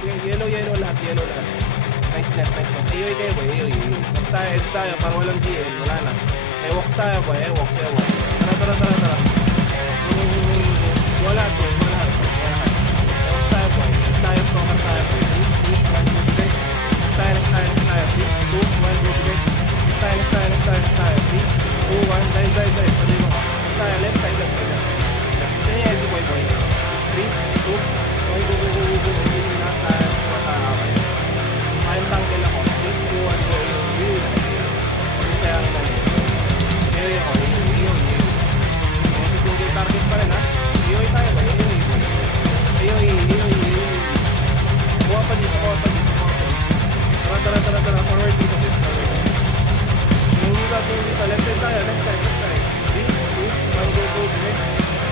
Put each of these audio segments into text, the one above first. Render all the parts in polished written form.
Yellow, yellow lahat, yellow lahat. Nice net, nice net. AOE kayo boy, AOE. Walk tayo, edge tayo, para walang GL, wala na. Walk tayo boy, walk. Tara. Wala to, wala. Walk tayo boy, edge tayo, stronger tayo boy. 3, 2, 1, go bigay. Next tayo. 3, 2, 1, go bigay. Next tayo. 3, 2, 1, dive. Sabi mo ka. Next tayo, left side. Kaya yung LG boy. 3, 2, 1, go. Hindi na tayo matawag. Kayang tangkel ako. 3, 2, 1, go. Kasi kaya ang dali. AOE ako. AOE. Single target pa rin ha. AOE tayo ba? AOE. Kuha pa dito. Tara. Forward dito. Yung dito. Left side tayo. Left side. 3, 2, 1, go.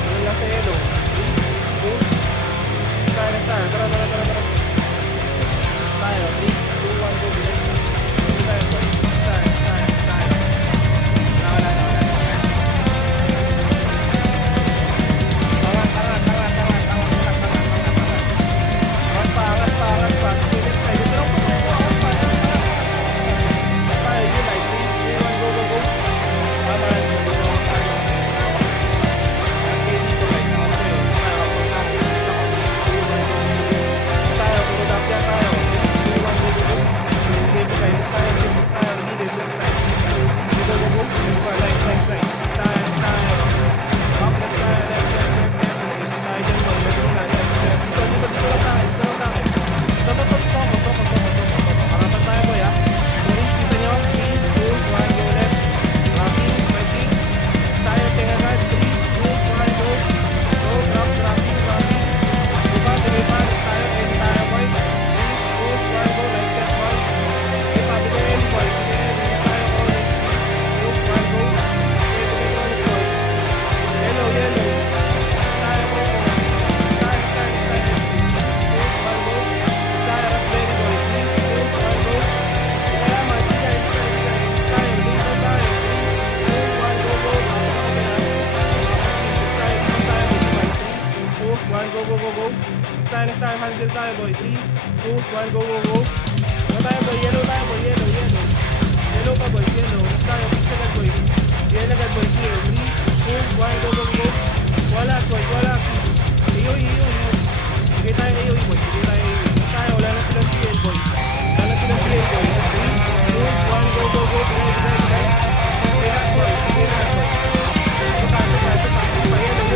Yung nasa yellow. 3, 2, next tayo. Tara. Tayo. 3, 2, 1, go. Hindi tayo. Next tayo. Wala. Angat pa. Next tayo. Angat pa. Tayo. Yun ay 3, 2, 1, go. Tama. Next tayo, Hansel tayo boy. 3, 2, 1, go. Ano tayo boy? Yellow. Yellow pa boy, yellow. Next tayo, pixel agad boy. Yellow agad boy, here. 3, 2, 1, go. Wala. AOE. Sige tayo AOE boy. Next tayo, wala na silang GL boy. 3, 2, 1, go. Direct. Sige na boy. Ito pa. Yellow.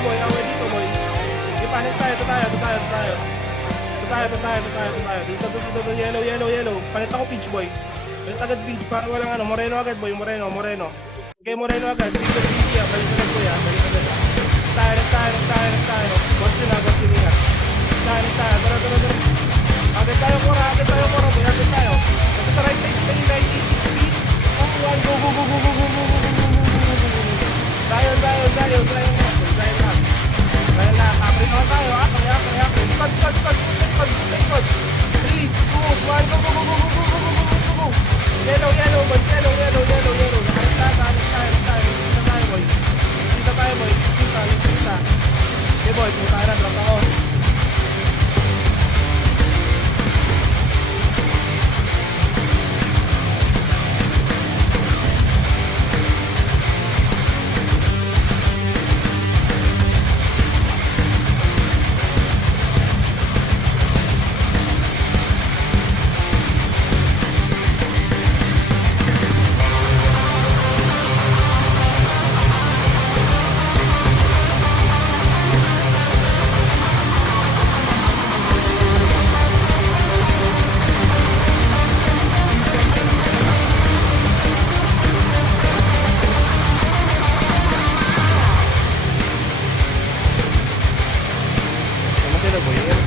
Boy, Dito, yellow. Palit ako pitch boy. Palit agad pitch para walang ano. Moreno agad boy, Moreno. Okay, Moreno agad. Dito, balik agad boy ah. Balik agad. Tayo. Boss yun ingat. Tayo. Tara. Agad tayo, Cora. Boy, agad tayo. Agad sa right side, right speed. 2, 1, go. Tayo lang. Kapit naman tayo, akay. Likod. 3, 2, 1, go. Yellow. Nakita tayo, boy. Kita. Okay, boy, puta na, drop ako.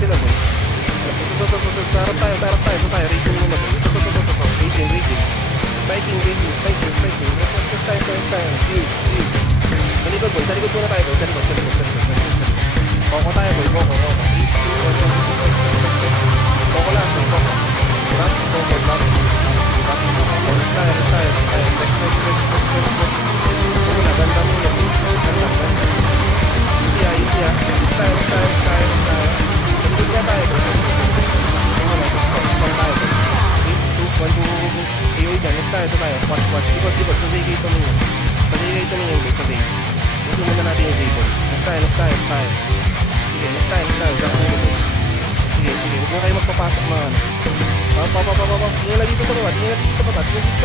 Sila boy. Sarap tayo. Ito tayo. Raging muna boy. Raging. Fighting. Tayo. Sa likod boy. Sa likod muna tayo boy. Sa likod. Koko tayo boy. Koko. 3, 2, 1. Koko lang boy. Koko. Koko. Tayo. Ganda muna. Easy ah. Tayo. Likod nga tayo boy. Tayo. 3, 2, 1, go. Iyoy dyan. Ito tayo. Watch. Likod. Sasay ito ninyo. Sasay. Ito muna natin yung Zayboy. Next tayo. Sige, next tayo. Sige. Huwag na kayo magpapasok mga ano. Tingnan na dito sa baba. Tingnan dito sa baba. Tingnan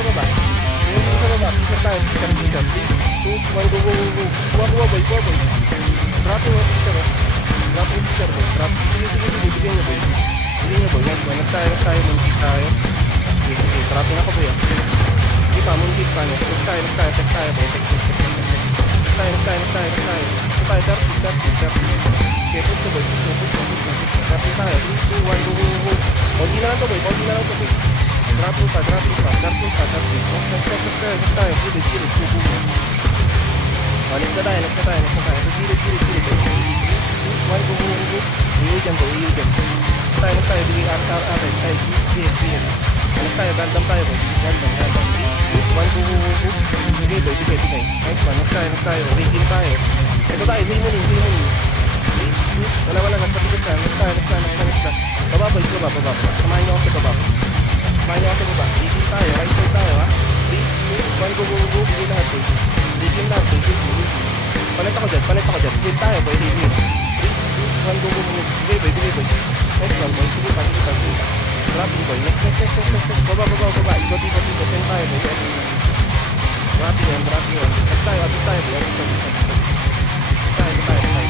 tayo. 3, 2, 1, go. Kuha boy. Drop yung teacher. Drop. Sige. Bigyan niyo boy. Next tayo. Muntik tayo. Sige. Dropping ako boy. Sige pa, muntik pa. Next tayo. Text tayo boy. Next tayo. Dark. Okay, push to boy. Dropping tayo. 3, 2, 1, go. Pogi na lang to boy. Dropping pa. Dark. Next tayo. Gilid. Next na tayo. Gilid. 1, go. Iyon dyan. Next tayo. Bigay RR. Gilid. Next tayo. Gandam tayo boy. Gandam. 1, go. Bigay. Next one. Next tayo. Raging tayo. Ito tayo. Zaymoning. Wala. Nagpatikot ka. Next tayo. Baba boy. Baba. Samahan nyo ako sa baba. Raging tayo. Right side tayo ha. 3, 2, 1, go. Bigay lahat boy. Raging lahat boy. Palit ako dyan. Split tayo boy. 3, 2, 1, go. Bigay boy. Next one boy. Sige pa. Dropping boy. Next. Baba. Ikot. 10 tayo boy. Dropping on. Next tayo. Tayo.